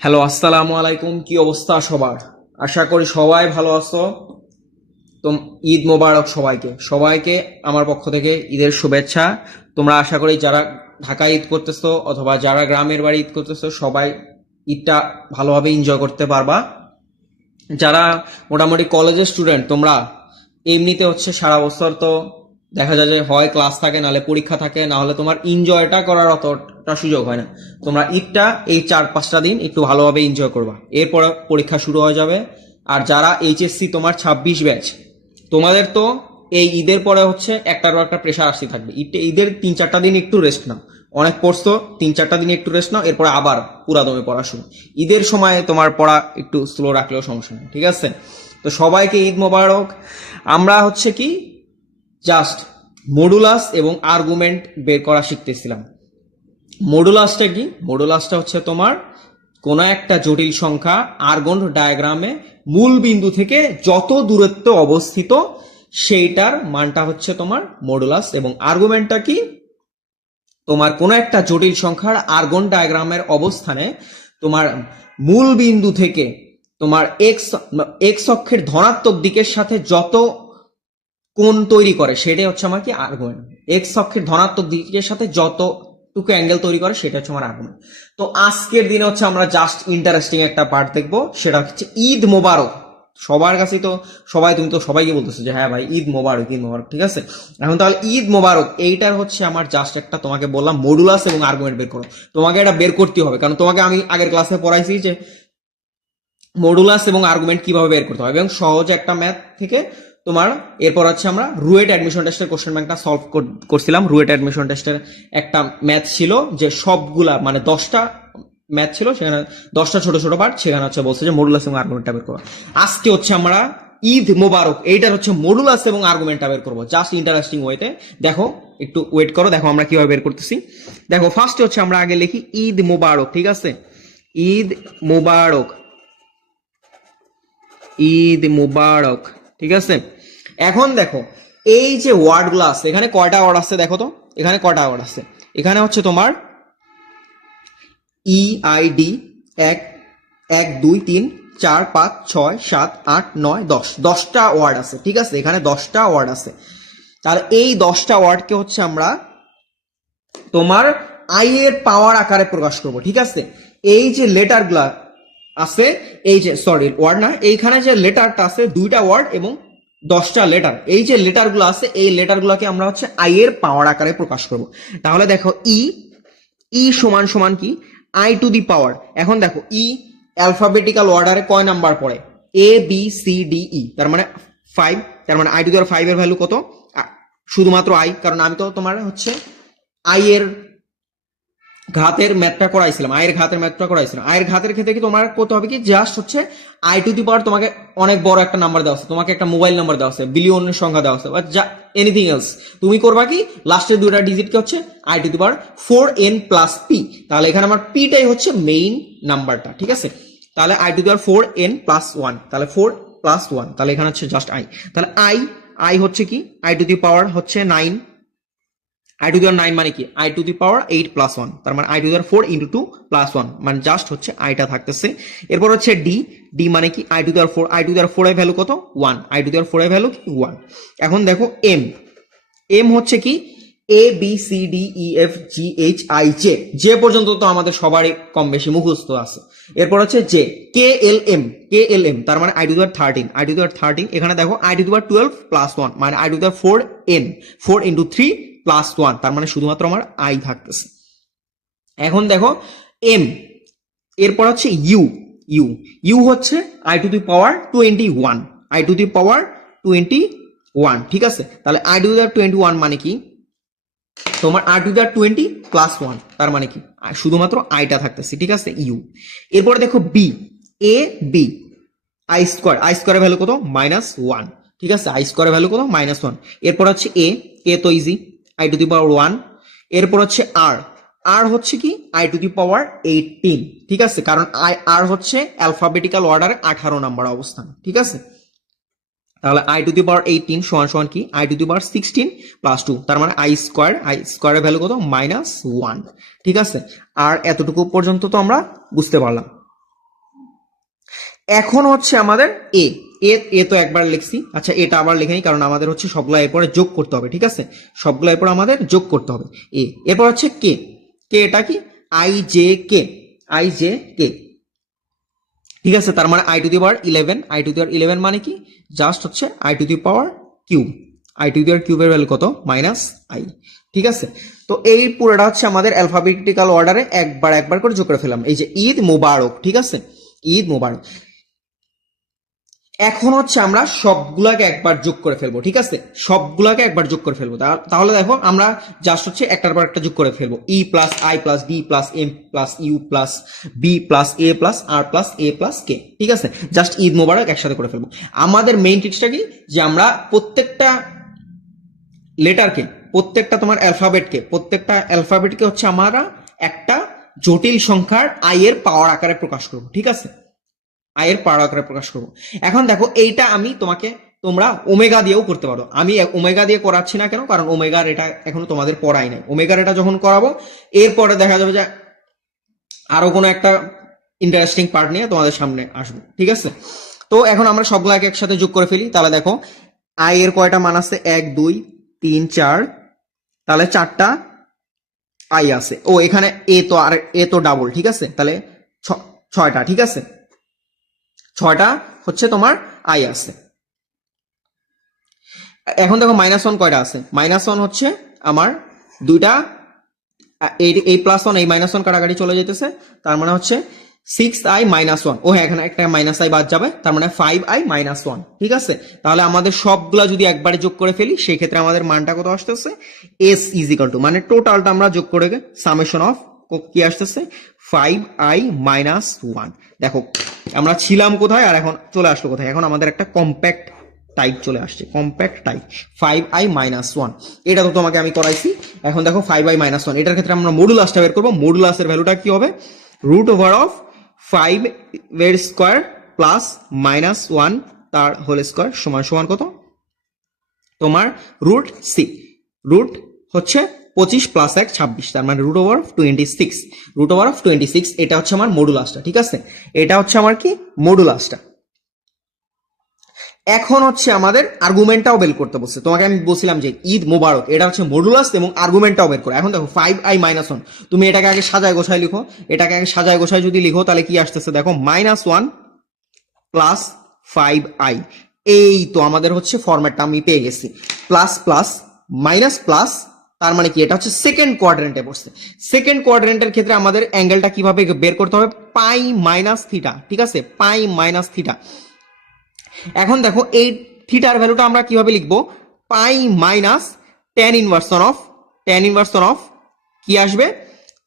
Hello, আসসালামু আলাইকুম। কি অবস্থা সবার? আশা করি সবাই ভালো আছো। তো ঈদ মোবারক সবাইকে সবাইকে আমার পক্ষ থেকে ঈদের শুভেচ্ছা। তোমরা আশা করি যারা ঢাকায় ঈদ করতেছো অথবা যারা গ্রামের বাড়ি ঈদ করতেছো সবাই ঈদটা ভালোভাবে এনজয় করতে পারবা। যারা মোটামুটি কলেজের স্টুডেন্ট, তোমরা এমনিতে হচ্ছে সারা বছর তো দেখা যায় যে হয় ক্লাস থাকে, নাহলে পরীক্ষা থাকে, না হলে তোমার এনজয়টা করার অতটা সুযোগ হয় না। তোমরা ঈদটা এই 4-5টা দিন একটু ভালোভাবে এনজয় করবা, এরপরে পরীক্ষা শুরু হয়ে যাবে। আর যারা এইচএসসি তোমার 26 ব্যাচ, তোমাদের তো এই ঈদের পরে হচ্ছে একটার পর একটা প্রেশার আসতে থাকবে। ঈদের 3-4টা দিন একটু রেস্ট নাও। অনেক পড়ছো, 3-4টা দিন একটু রেস্ট নাও, এরপরে আবার পুরা দমে পড়া শুরু। ঈদের সময় তোমার পড়া একটু স্লো রাখলেও সমস্যা নেই, ঠিক আছে? তো সবাইকে ঈদ মোবারক। আমরা হচ্ছে কি জাস্ট মডুলাস এবং আর্গুমেন্ট বের করা শিখতেছিলাম। মডুলাসটা কি? মডুলাসটা হচ্ছে তোমার কোনো একটা জটিল সংখ্যা আর্গন ডায়াগ্রামে মূল বিন্দু থেকে যত দূরত্ব অবস্থিত সেইটার মানটা হচ্ছে তোমার মডুলাস। এবং আর্গুমেন্টটা কি? তোমার কোনো একটা জটিল সংখ্যার আর্গন ডায়াগ্রামের অবস্থানে তোমার মূল বিন্দু থেকে তোমার এক্স অক্ষের ধনাত্মক দিকের সাথে যত কোণ তৈরি করে সেটাই হচ্ছে আমার কি আর্গুমেন্ট। এক্স অক্ষের ধনাত্মক দিকের সাথে যতটুকু অ্যাঙ্গেল তৈরি করে সেটা হচ্ছে আমার আর্গুমেন্ট। তো আজকের দিনে হচ্ছে আমরা জাস্ট ইন্টারেস্টিং একটা পার্ট দেখবো, সেটা হচ্ছে ঈদ মোবারক। সবার কাছেই তো তুমি তো সবাইকে বলতেছো যে হ্যাঁ ভাই ঈদ মোবারক, ঈদ মোবারক, ঠিক আছে? এখন তাহলে ঈদ মোবারক এইটার হচ্ছে আমার জাস্ট একটা তোমাকে বললাম মডুলাস এবং আর্গুমেন্ট বের করো। তোমাকে এটা বের করতে হবে, কারণ তোমাকে আমি আগের ক্লাসে পড়াইছি যে মডুলাস এবং আর্গুমেন্ট কিভাবে বের করতে হবে, এবং সহজ একটা ম্যাথ থেকে তোমার এরপর হচ্ছে আমরা রুয়েট অ্যাডমিশন টেস্টের কোশ্চেন ব্যাংকটা সলভ করছিলাম। রুয়েট অ্যাডমিশন টেস্টের একটা ম্যাথ ছিল যে সবগুলা মানে 10টা ম্যাথ ছিল, সেখানে 10টা ছোট ছোট পার্ট, সেখানে হচ্ছে বলছে যে মডুলাস এবং আর্গুমেন্টটা বের করবো। আজকে হচ্ছে আমরা ঈদ মোবারক এইটার হচ্ছে মডুলাস এবং আর্গুমেন্টটা বের করবো জাস্ট ইন্টারেস্টিং ওয়েতে। দেখো একটু ওয়েট করো, দেখো আমরা কিভাবে বের করতেছি। দেখো ফার্স্টে হচ্ছে আমরা আগে লিখি ঈদ মোবারক, ঠিক আছে? ঈদ মোবারক, ঈদ মুবারক, ঠিক আছে? এখন দেখো এই যে ওয়ার্ডগুলো আছে, এখানে কয়টা ওয়ার্ড আছে দেখো তো। এখানে কয়টা ওয়ার্ড আছে? এখানে হচ্ছে তোমার EID 1, 1, 2, 3, 4, 5, 6, 7, 8, 9, 10, 10টা ওয়ার্ড আছে, ঠিক আছে? এখানে 10টা ওয়ার্ড আছে। তাহলে এই 10টা ওয়ার্ডকে হচ্ছে আমরা তোমার আই এর পাওয়ার আকারে প্রকাশ করব, ঠিক আছে? এই যে লেটারগুলা আছে, এই যে সরি ওয়ার্ড না, এইখানে যে লেটারটা আছে 2টা ওয়ার্ড এবং 10টা লেটার, এই যে লেটারগুলো আছে এই লেটারগুলোকে আমরা হচ্ছে আই এর পাওয়ার আকারে প্রকাশ করব। তাহলে দেখো ই সমান সমান কি I টু দি পাওয়ার। এখন দেখো অ্যালফাবেটিক্যাল অর্ডারে কয় নাম্বার পড়ে? ABCDE, তার মানে 5। তার মানে I টু দি পাওয়ার 5 এর ভ্যালু কত? শুধুমাত্র আই, কারণ আমি তো তোমার হচ্ছে আই এর ঘাতের ম্যাথটা করাইছিলাম, আয়ের ঘাতের ম্যাথটা করাইছিলাম। আয়ের ঘাতের ক্ষেত্রে কি তোমার করতে হবে কি জাস্ট হচ্ছে I টু দি পাওয়ার, তোমাকে অনেক বড় একটা নাম্বার দেওয়া আছে, তোমাকে একটা মোবাইল নাম্বার দেওয়া আছে, বিলিয়নের সংখ্যা দেওয়া আছে, বা যা এনিথিং এলস, তুমি করবা কি লাস্টের 2টা ডিজিট কি হচ্ছে I to the power 4n+p। তাহলে এখানে আমার পিটাই হচ্ছে মেইন নাম্বারটা, ঠিক আছে? তাহলে I to the power 4n+1, তাহলে 4+1, তাহলে এখানে হচ্ছে জাস্ট আই। তাহলে আই হচ্ছে কি I টু দি পাওয়ার হচ্ছে 9। I টু দি পাওয়ার 9 মানে কি I টু দি পাওয়ার 8+1, তার মানে I টু দি পাওয়ার 4 × 2 + 1, মানে জাস্ট হচ্ছে আইটা থাকতেছে। এরপর হচ্ছে ডি মানে কি I টু দি পাওয়ার 4 এর ভ্যালু কত? 1, I টু দি পাওয়ার 4 এর ভ্যালু কি 1। এখন দেখো এম হচ্ছে কি ABCDEFGHIJ, যে পর্যন্ত তো আমাদের সবারই কম বেশি মুখস্থ আছে। এরপর হচ্ছে জে, কে এল এম, তার মানে I টু দি পাওয়ার 13, এখানে দেখো I টু দি পাওয়ার 12+1, মানে I to the power 4n, 4 × 3 + 1, তার মানে শুধুমাত্র আমার আই থাকতেছে। এখন দেখো এম, এরপর হচ্ছে ইউ ইউ ইউ হচ্ছে I to the power 21, I to the power 21, ঠিক আছে? তাহলে I টু দি পাওয়ার 21 মানে কি তোমার I টু দি পাওয়ার 20 + 1, তার মানে কি শুধুমাত্র আইটা থাকতেছে, ঠিক আছে? ইউ। এরপরে দেখো বি, বি আই স্কোয়ারের ভ্যালু কত? -1, ঠিক আছে? আই স্কোয়ারের ভ্যালু কত? -1। এরপর হচ্ছে এ তো ইজি, I টু দি পাওয়ার 1। এরপর হচ্ছে আর হচ্ছে কি I টু দি পাওয়ার 18, ঠিক আছে? কারণ আর হচ্ছে অ্যালফাবেটিক্যাল অর্ডারে 18 নাম্বার অবস্থান, ঠিক আছে? তাহলে I টু দি পাওয়ার 18 সমান সমান কি I টু দি পাওয়ার 16 + 2, তার মানে আই স্কোয়ারের ভ্যালু কত? -1, ঠিক আছে? আর এতটুকু পর্যন্ত তো আমরা বুঝতে পারলাম। এখন হচ্ছে আমাদের এ এ এ তো একবার লিখছি, আচ্ছা এটা আবার লিখে নিই, কারণ আমাদের হচ্ছে সবগুলো এরপরে যোগ করতে হবে, ঠিক আছে, সবগুলো এরপর আমাদের যোগ করতে হবে। এরপর হচ্ছে কে, কে এটা কি, I J K, I J K, ঠিক আছে, তার মানে I to the power 11, I to the power 11 মানে কি, জাস্ট হচ্ছে I to the power cube, I to the power কিউবের ভ্যালু কত, মাইনাস আই, ঠিক আছে। তো এই পুরোটা হচ্ছে আমাদের অ্যালফাবেটিক্যাল অর্ডারে একবার একবার করে যোগ করে ফেলাম। এই যে ঈদ মোবারক, ঠিক আছে, ঈদ মোবারক। এখন হচ্ছে আমরা সবগুলাকে একবার যোগ করে ফেলবো, ঠিক আছে, সবগুলাকে একবার যোগ করে ফেলবো। তাহলে দেখো আমরা জাস্ট হচ্ছে একটার পর একটা যোগ করে ফেলবো, E plus I plus D plus M plus U plus B plus A plus R plus A plus K, ঠিক আছে, জাস্ট ঈদ মোবারক একসাথে করে ফেলবো। আমাদের মেইন ট্রিক্সটা কি, যে আমরা প্রত্যেকটা লেটারকে, প্রত্যেকটা তোমার অ্যালফাবেটকে হচ্ছে আমরা একটা জটিল সংখ্যার আই এর পাওয়ার আকারে প্রকাশ করবো, ঠিক আছে, আয়ের পাওয়ার আকারে প্রকাশ করবো। এখন দেখো এইটা আমি তোমরা ওমেগা দিয়েও করতে পারো, আমি ওমেগা দিয়ে করাচ্ছি না কেন, কারণ ওমেগার এটা এখনো তোমাদের পড়াই নাই, ওমেগার এটা যখন করাবো এরপরে দেখা যাবে যে আরো কোনো একটা ইন্টারেস্টিং পার্ট নিয়ে তোমাদের সামনে আসবো, ঠিক আছে। তো এখন আমরা সবগুলাকে একসাথে যোগ করে ফেলি, তাহলে দেখো আই এর কয়টা মান আছে, 1 2 3 4, তাহলে 4টা আই আছে, ও এখানে এ তো ডাবল, ঠিক আছে, তাহলে 6টা, ঠিক আছে, 6টা হচ্ছে তোমার আই আছে। এখন দেখো -1 কয়টা আছে, -1 হচ্ছে আমার দুইটা, এই +1 এই -1 কাটাকাটি চলে যেতেছে, তার মানে হচ্ছে 6i -1, ও হ্যাঁ এখানে একটা -i বাদ যাবে, তার মানে 5i -1, ঠিক আছে। তাহলে আমাদের সবগুলা যদি একবারে যোগ করে ফেলি সেই ক্ষেত্রে আমাদের মানটা কত আসতেছে, s = মানে টোটালটা আমরা যোগ করে সামেশন অফ কি আসতেছে, 5i -1। দেখো আমরা ছিলাম কোথায় আর এখন চলে আসলো কোথায়, এখন আমাদের একটা কম্প্যাক্ট টাইপ চলে আসছে, কম্প্যাক্ট টাইপ 5i -1, এটা তো তোমাকে আমি করাইছি। এখন দেখো 5i -1, এটার ক্ষেত্রে আমরা মডুলাসটা বের করবো, মডুলাসের ভ্যালুটা কি হবে, √5 এর স্কয়ার প্লাস -1 তার হোল স্কয়ার সমান সমান কত, তোমার √c, রুট হচ্ছে 25 প্লাস 1 26, তার মানে √26, এটা হচ্ছে আমার মডুলাসটা, ঠিক আছে, এটা হচ্ছে আমার কি মডুলাসটা। এখন হচ্ছে আমাদের আর্গুমেন্টটাও বের করতে বলছে, তোমাকে আমি বলছিলাম যে ঈদ মোবারক এটা হচ্ছে মডুলাস এবং আর্গুমেন্টটাও বের করো। এখন দেখো 5i -1, তুমি এটাকে আগে সাজায় গোছায় লিখো, এটাকে আগে সাজায় গোছায় যদি লিখো তাহলে কি আসতেছে দেখো, -1 প্লাস 5i, এই তো আমাদের হচ্ছে ফরম্যাটটা আমি পেয়ে গেছি, প্লাস প্লাস মাইনাস প্লাস, তার মানে কি এটা হচ্ছে সেকেন্ড কোয়াড্রেন্টে পড়ছে। সেকেন্ড কোয়াড্রেন্টের ক্ষেত্রে আমাদের অ্যাঙ্গেলটা কিভাবে বের করতে হবে, পাই মাইনাস থিটা, ঠিক আছে, পাই মাইনাস থিটা। এখন দেখো এই থিটার ভ্যালুটা আমরা কিভাবে লিখবো, পাই মাইনাস tan ইনভার্সন অফ কি আসবে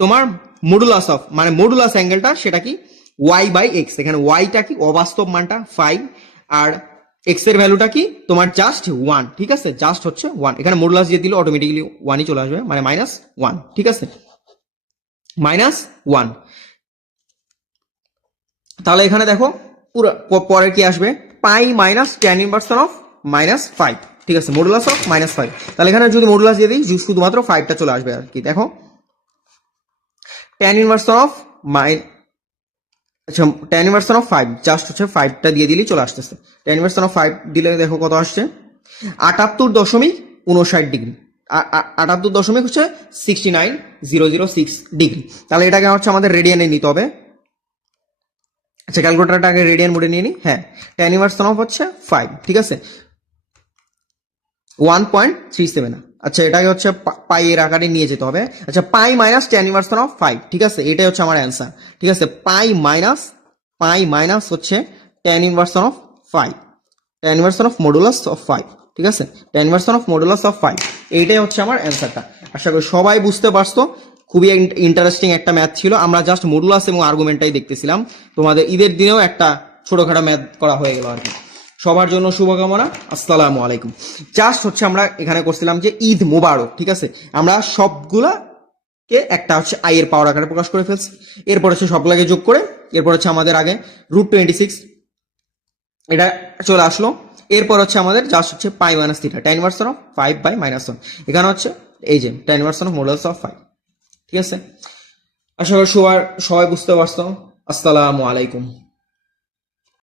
তোমার মডুলাস অফ, মানে মডুলাস অ্যাঙ্গেলটা সেটা কি y/x, এখানে ওয়াইটা কি অবাস্তব মানটা 5 আর এক্স এর ভ্যালুটা কি তোমার জাস্ট 1, ঠিক আছে, জাস্ট হচ্ছে 1, এখানে মডুলাস দিয়ে দিলে অটোমেটিক্যালি 1ই চলে আসবে, মানে -1, ঠিক আছে, -1। তাহলে এখানে দেখো পুরো পরে কি আসবে, পাই মাইনাস tan ইনভার্সন অফ -5, ঠিক আছে, মডুলাস অফ -5, তাহলে এখানে যদি মডুলাস দিয়ে দিই শুধুমাত্র 5টা চলে আসবে আর কি। দেখো tan ইনভার্সন অফ আচ্ছা tan ইনভার্সন অফ 5 জাস্ট হচ্ছে 5টা দিয়ে দিলেই চলে আসতেছে, tan ইনভার্সন অফ 5 দিলে দেখো কত আসছে, 78.59 ডিগ্রি, 68.6906 ডিগ্রি। তাহলে এটাকে হচ্ছে আমাদের রেডিয়ানে নিতে হবে, আচ্ছা ক্যালকুলেটরটা আগে রেডিয়ান মোডে নিয়ে নিই, হ্যাঁ tan ইনভার্সন অফ হচ্ছে 5, ঠিক আছে, 1.37, আচ্ছা এটাকে হচ্ছে পাই এর আকারে নিয়ে যেতে হবে, আচ্ছা পাই মাইনাস tan ইনভার্সন অফ 5, ঠিক আছে, এটাই হচ্ছে আমার অ্যান্সার, ঠিক আছে, পাই মাইনাস হচ্ছে tan inversion of 5, tan inversion of modulus of 5, ঠিক আছে, tan inversion of modulus of 5, এইটাই হচ্ছে আমার অ্যান্সারটা। আশা করি সবাই বুঝতে পারছো, খুবই ইন্টারেস্টিং একটা ম্যাথ ছিল, আমরা জাস্ট মডুলাস এবং আর্গুমেন্টটাই দেখতেছিলাম, তোমাদের ঈদের দিনেও একটা ছোটখাটো ম্যাথ করা হয়ে গেল আর কি। সবার জন্য শুভকামনা, আসসালামু আলাইকুম। জাস্ট হচ্ছে আমরা এখানে করছিলাম যে ঈদ মোবারক, ঠিক আছে, আমরা সবগুলাকে একটা হচ্ছে আই এর পাওয়ার আকারে প্রকাশ করে ফেলছি, এরপর হচ্ছে সবগুলাকে যোগ করে, এরপর হচ্ছে আমাদের আগে √26 এটা চলে আসলো, এরপর হচ্ছে আমাদের জাস্ট হচ্ছে pi minus theta, tan inversion of 5/-1, এখানে হচ্ছে এই যে tan inversion of modulus of 5, ঠিক আছে। আশা করি সবাই বুঝতে পারছো। আসসালামু আলাইকুম।